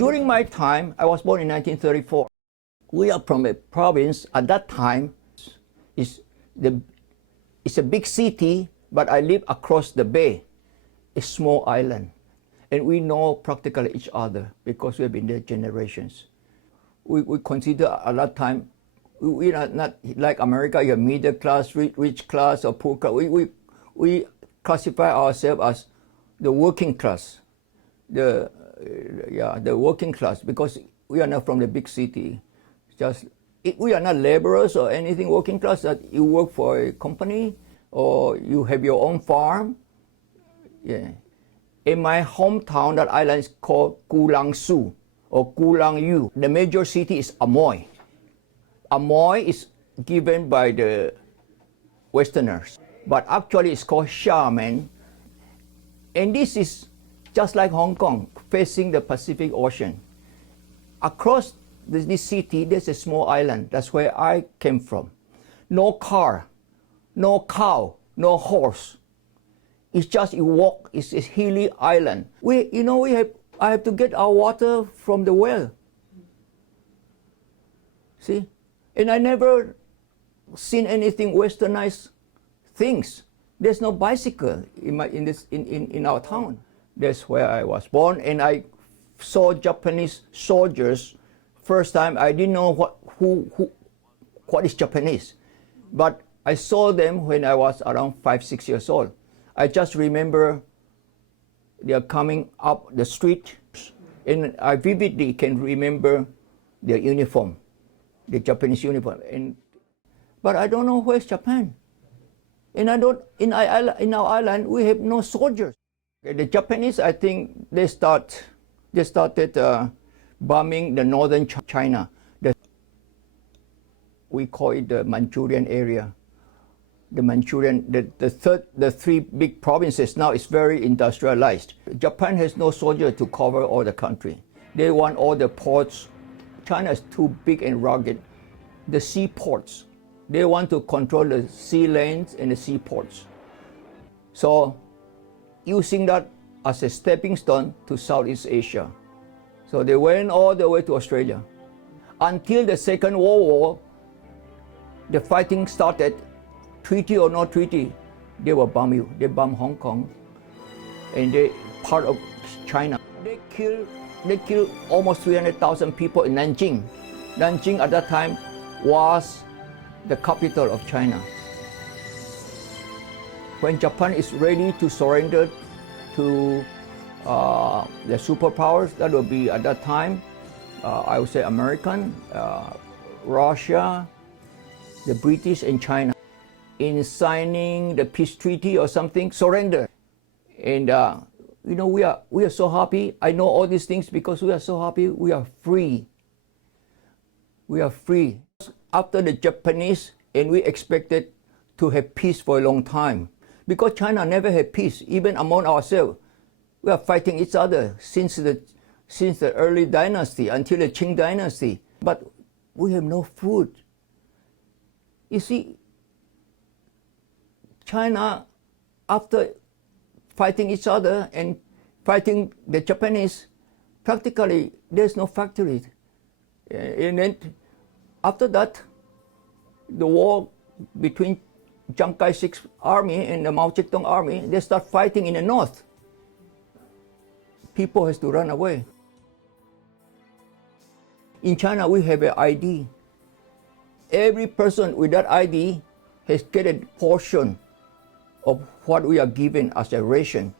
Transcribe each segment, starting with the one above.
During my time, I was born in 1934. We are from a province at that time. It's a big city, but I live across the bay, a small island. And we know practically each other because we have been there generations. We consider at that time, we are not like America, you have middle class, rich class, or poor class. We classify ourselves as the working class, the working class, because we are not from the big city. We are not laborers or anything working class that you work for a company or you have your own farm. Yeah. In my hometown, that island is called Bernard Hsu or Bernard Hsu. The major city is Amoy. Amoy is given by the Westerners, but actually it's called Xiamen. And this is just like Hong Kong, facing the Pacific Ocean. Across this city, there's a small island. That's where I came from. No car, no cow, no horse. It's just you walk. It's a hilly island. I have to get our water from the well. See, and I never seen anything westernized things. There's no bicycle in our town. That's where I was born, and I saw Japanese soldiers. First time I didn't know what is Japanese, but I saw them when I was around 5-6 years old. I just remember they are coming up the street, and I vividly can remember their uniform, the Japanese uniform. But I don't know where's Japan. And in our island we have no soldiers. The Japanese, I think they started bombing the northern China. We call it the Manchurian area. The Manchurian, the three big provinces now is very industrialized. Japan has no soldier to cover all the country. They want all the ports. China is too big and rugged. The seaports, they want to control the sea lanes and the seaports. So using that as a stepping stone to Southeast Asia. So they went all the way to Australia. Until the Second World War, the fighting started. Treaty or no treaty, they will bomb you. They bomb Hong Kong, and they part of China. They killed almost 300,000 people in Nanjing. Nanjing at that time was the capital of China. When Japan is ready to surrender to the superpowers, that will be at that time, I would say American, Russia, the British, and China. In signing the peace treaty or something, surrender. And we are so happy. I know all these things because we are so happy. We are free. We are free. After the Japanese, and we expected to have peace for a long time. Because China never had peace, even among ourselves. We are fighting each other since the early dynasty until the Qing dynasty. But we have no food. You see, China, after fighting each other and fighting the Japanese, practically there's no factory. And then after that, the war between Chiang Kai-shek's army and the Mao Zedong army, they start fighting in the north. People has to run away. In China, we have an ID. Every person with that ID has get a portion of what we are given as a ration,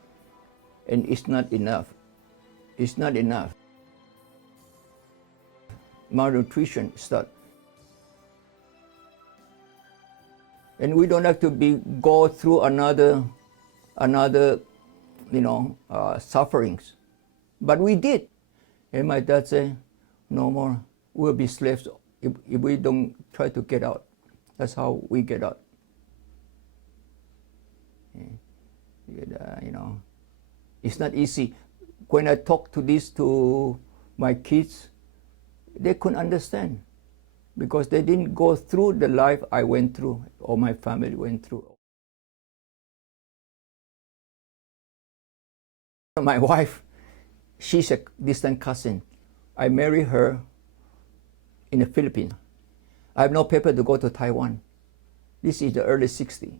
and it's not enough. It's not enough. Malnutrition start. And we don't have to go through another sufferings. But we did. And my dad said, no more. We'll be slaves if we don't try to get out. That's how we get out. It's not easy. When I talk to my kids, they couldn't understand because they didn't go through the life I went through or my family went through. My wife, she's a distant cousin I married her in the Philippines. I have no paper to go to Taiwan. This is the early 60s.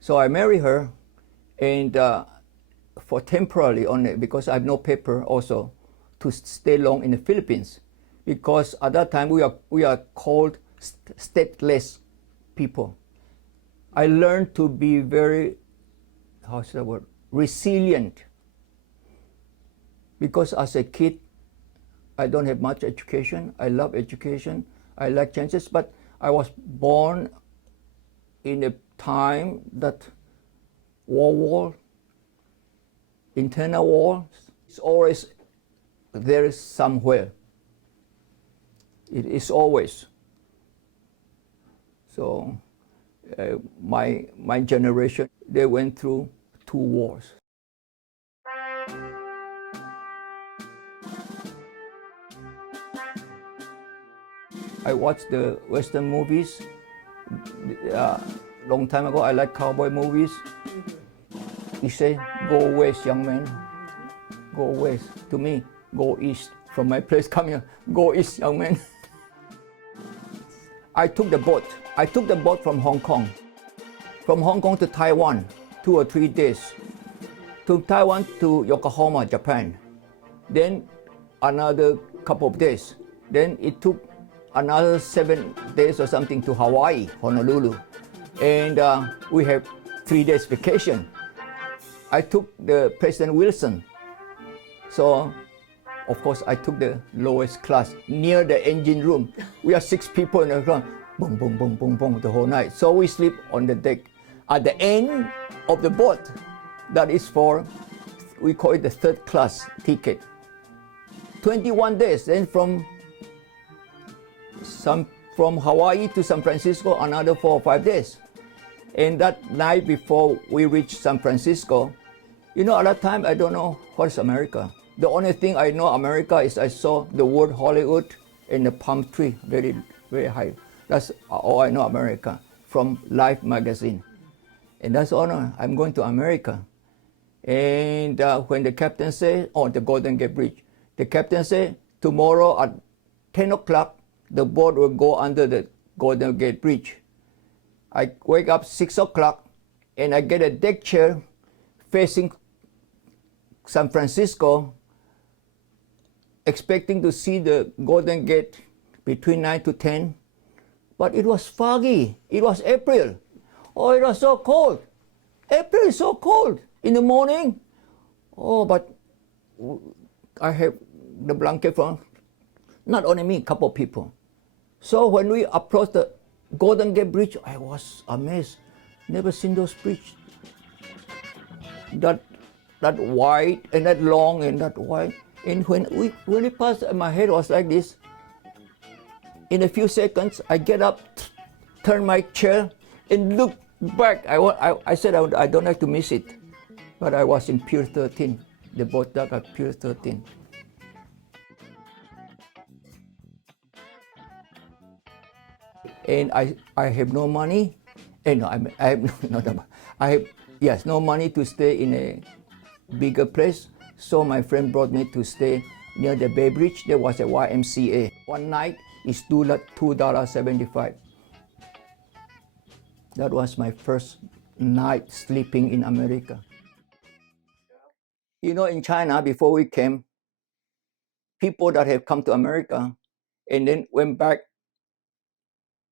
So I married her, and for temporarily only, because I have no paper also to stay long in the Philippines, because at that time we are called stateless people. I learned to be very, how's the word, resilient, because as a kid I don't have much education. I love education, I like chances, but I was born in a time that war, internal war, is always there somewhere. It is always. So my generation, they went through 2 wars. I watched the Western movies. Long time ago, I like cowboy movies. He say, "Go west, young man. Go west." To me, go east. From my place, come here. Go east, young man. I took the boat. I took the boat from Hong Kong. From Hong Kong to Taiwan, 2 or 3 days. To Taiwan to Yokohama, Japan. Then another couple of days. Then it took another 7 days or something to Hawaii, Honolulu. And we have 3 days vacation. I took the President Wilson. So, of course, I took the lowest class near the engine room. We are 6 people in the room. Boom, boom, boom, boom, boom, the whole night. So we sleep on the deck. At the end of the boat, that is for, we call it the 3rd class ticket. 21 days. Then from Hawaii to San Francisco, another 4 or 5 days. And that night before we reached San Francisco, you know, at that time, I don't know what's America. The only thing I know America is I saw the word Hollywood and the palm tree very, very high. That's all I know America from Life magazine. And that's all I know. I'm going to America. And when the captain said, oh, the Golden Gate Bridge, the captain said, tomorrow at 10 o'clock, the boat will go under the Golden Gate Bridge. I wake up 6 o'clock and I get a deck chair facing San Francisco, expecting to see the Golden Gate between 9 to 10. But it was foggy. It was April. Oh, it was so cold. April is so cold in the morning. Oh, but I have the blanket from, not only me, a couple of people. So when we approached the Golden Gate Bridge, I was amazed. Never seen those bridges. That wide and that long and that wide. And when we passed, my head was like this. In a few seconds, I get up, turn my chair, and look back. I said I don't like to miss it. But I was in Pier 13, the boat dock at Pier 13. And I have no money. And no, I have no money to stay in a bigger place. So my friend brought me to stay near the Bay Bridge. There was a YMCA. One night is $2.75. That was my first night sleeping in America. You know, in China, before we came, people that have come to America and then went back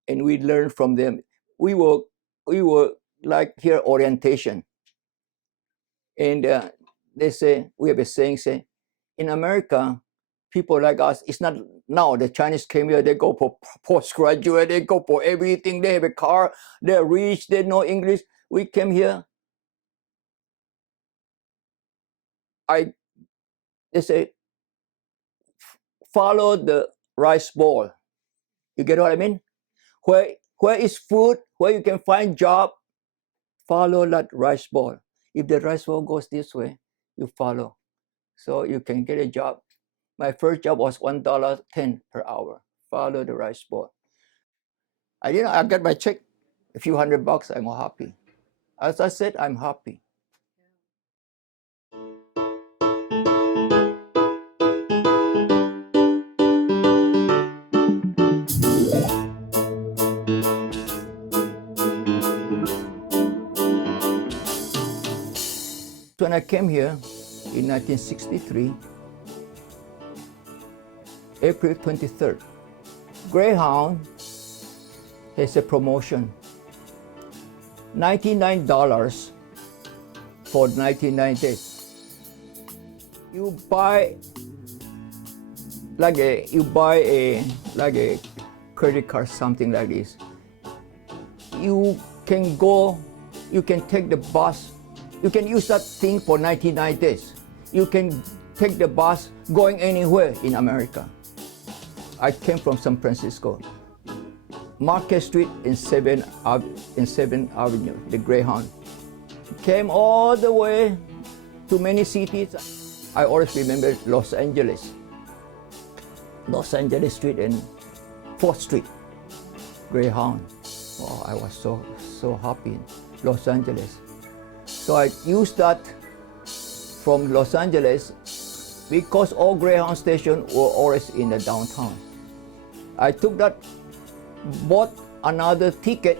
and we learned from them. We were like here orientation. And they say, we have a saying, say, in America, people like us, it's not now, the Chinese came here, they go for postgraduate, they go for everything, they have a car, they're rich, they know English. We came here, they say, follow the rice bowl. You get what I mean? Where is food, where you can find job, follow that rice bowl. If the rice bowl goes this way, you follow. So you can get a job. My first job was $1.10 per hour. Follow the rice bowl. I got my check, a few $100. I'm happy. As I said, I'm happy. when I came here in 1963, April 23rd, Greyhound has a promotion, $99 for 99 days. You buy like a credit card, something like this. You can go, you can take the bus, you can use that thing for 99 days. You can take the bus going anywhere in America. I came from San Francisco, Market Street in 7th Avenue, the Greyhound. Came all the way to many cities. I always remember Los Angeles Street and 4th Street, Greyhound. Wow, I was so happy in Los Angeles. So I used that from Los Angeles because all Greyhound stations were always in the downtown. I took that, bought another ticket,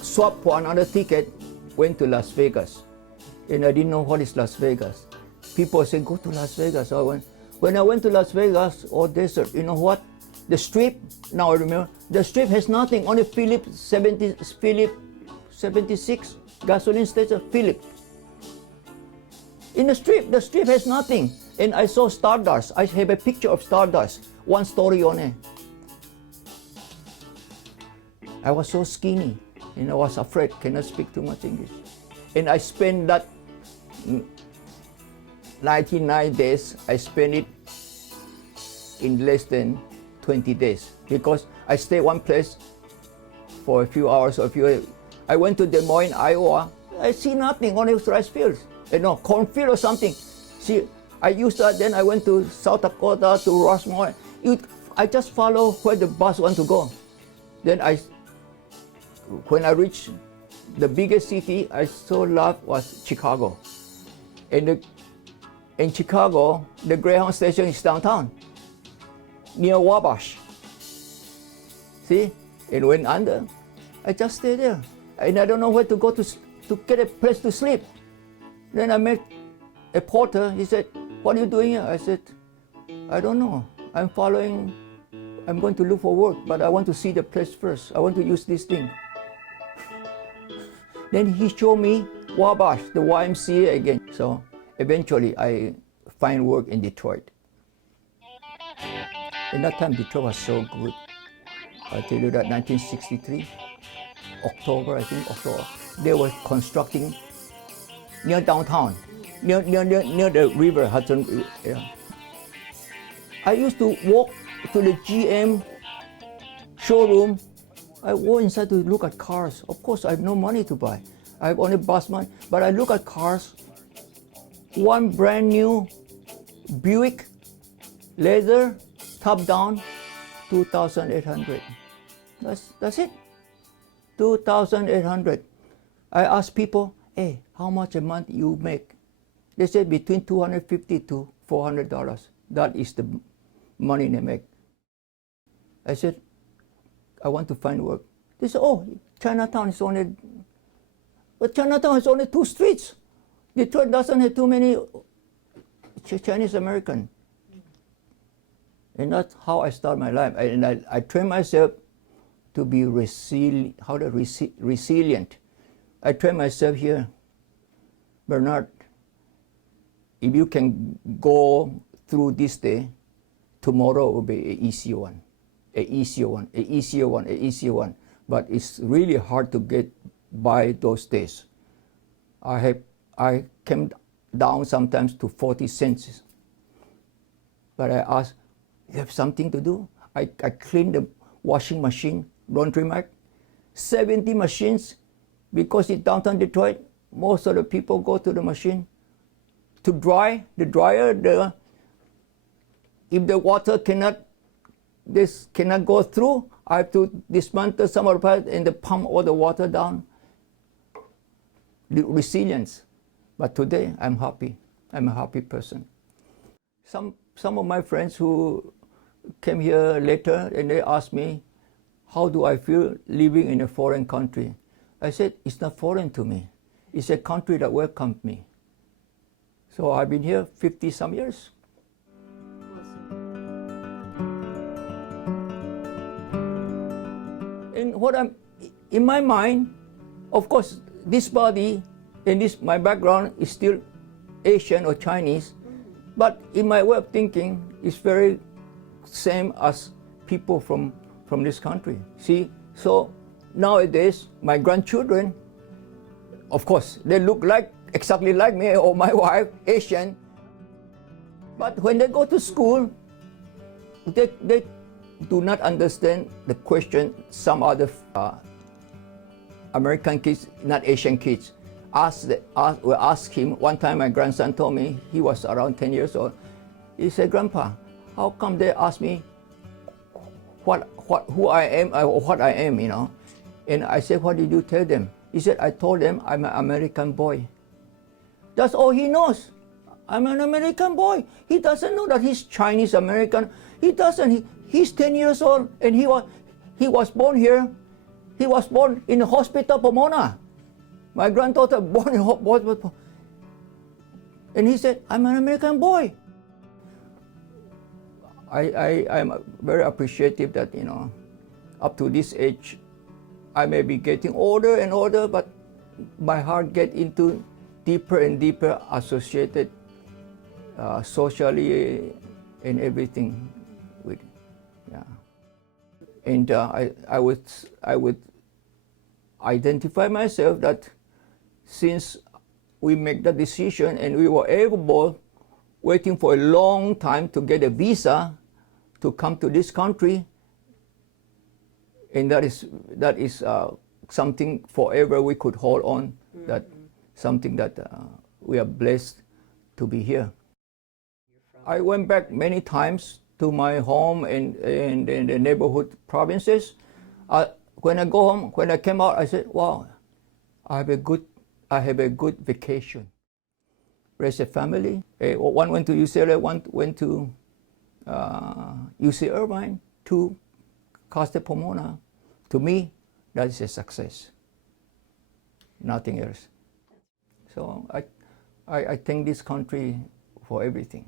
swapped for another ticket, went to Las Vegas. And I didn't know what is Las Vegas. People said, go to Las Vegas. So I went. When I went to Las Vegas, all desert, you know what? The Strip, now I remember, the Strip has nothing, only Philip 76 gasoline station, Philip. In the Strip has nothing. And I saw Stardust. I have a picture of Stardust, one story on it. I was so skinny, and I was afraid, cannot speak too much English. And I spent that 99 days, I spent it in less than 20 days because I stayed one place for a few hours or I went to Des Moines, Iowa. I see nothing, only rice fields, cornfield or something. See, I used that, then I went to South Dakota, to Rossmore. I just follow where the bus want to go. Then when I reached the biggest city I so loved was Chicago. And in Chicago, the Greyhound station is downtown, near Wabash. See, it went under. I just stayed there, and I don't know where to go to get a place to sleep. Then I met a porter. He said, "What are you doing here?" I said, "I don't know. I'm going to look for work, but I want to see the place first. I want to use this thing." Then he showed me Wabash, the YMCA again. So eventually I find work in Detroit. In that time, Detroit was so good. I tell you that 1963, October, they were constructing near downtown, near the river Hudson. Yeah. I used to walk to the GM showroom. I go inside to look at cars. Of course, I have no money to buy. I have only bus money, but I look at cars. One brand new Buick, leather, top down, $2,800. That's it, $2,800. I ask people, "Hey, how much a month you make?" They said between $250 to $400. That is the money they make. I said, "I want to find work." They said, "Oh, Chinatown is only," but Chinatown has only 2 streets. Detroit doesn't have too many Chinese American. And that's how I start my life. And I train myself to be resilient. I train myself here. Bernard, if you can go through this day, tomorrow will be an easier one. But it's really hard to get by those days. I came down sometimes to 40 cents. But I asked, "You have something to do?" I cleaned the washing machine, laundromat, 70 machines, because in downtown Detroit, most of the people go to the machine to dry. The dryer, if the water cannot go through, I have to dismantle some of the parts and pump all the water down. The resilience. But today I'm happy. I'm a happy person. Some of my friends who came here later and they asked me, "How do I feel living in a foreign country?" I said, "It's not foreign to me. It's a country that welcomed me." So I've been here 50 some years. And what I'm, in my mind, of course, this body and this, my background is still Asian or Chinese, but in my way of thinking, it's very same as people from this country. See, so nowadays, my grandchildren, of course, they look like exactly like me or my wife, Asian. But when they go to school, they do not understand the question some other American kids, not Asian kids, will ask him. One time my grandson told me, he was around 10 years old, he said, "Grandpa, how come they ask me who I am or what I am, you know?" And I said, "What did you tell them?" He said, "I told them I'm an American boy." That's all he knows. I'm an American boy. He doesn't know that he's Chinese American. He doesn't. He's 10 years old and he was born here. He was born in the hospital, Pomona. My granddaughter born in hospital. And he said, "I'm an American boy." I'm very appreciative that, you know, up to this age, I may be getting older and older, but my heart get into deeper and deeper associated socially and everything with, yeah. And I would identify myself that since we make the decision and we were able, waiting for a long time to get a visa to come to this country, and that is something forever we could hold on. Mm-hmm. That something that we are blessed to be here. I went back many times to my home and the neighborhood provinces. When I go home, when I came out, I said, "Wow, I have a good vacation. Raise a family." One went to UCLA, one went to UC Irvine, two Costa Pomona. To me, that is a success. Nothing else. So I thank this country for everything.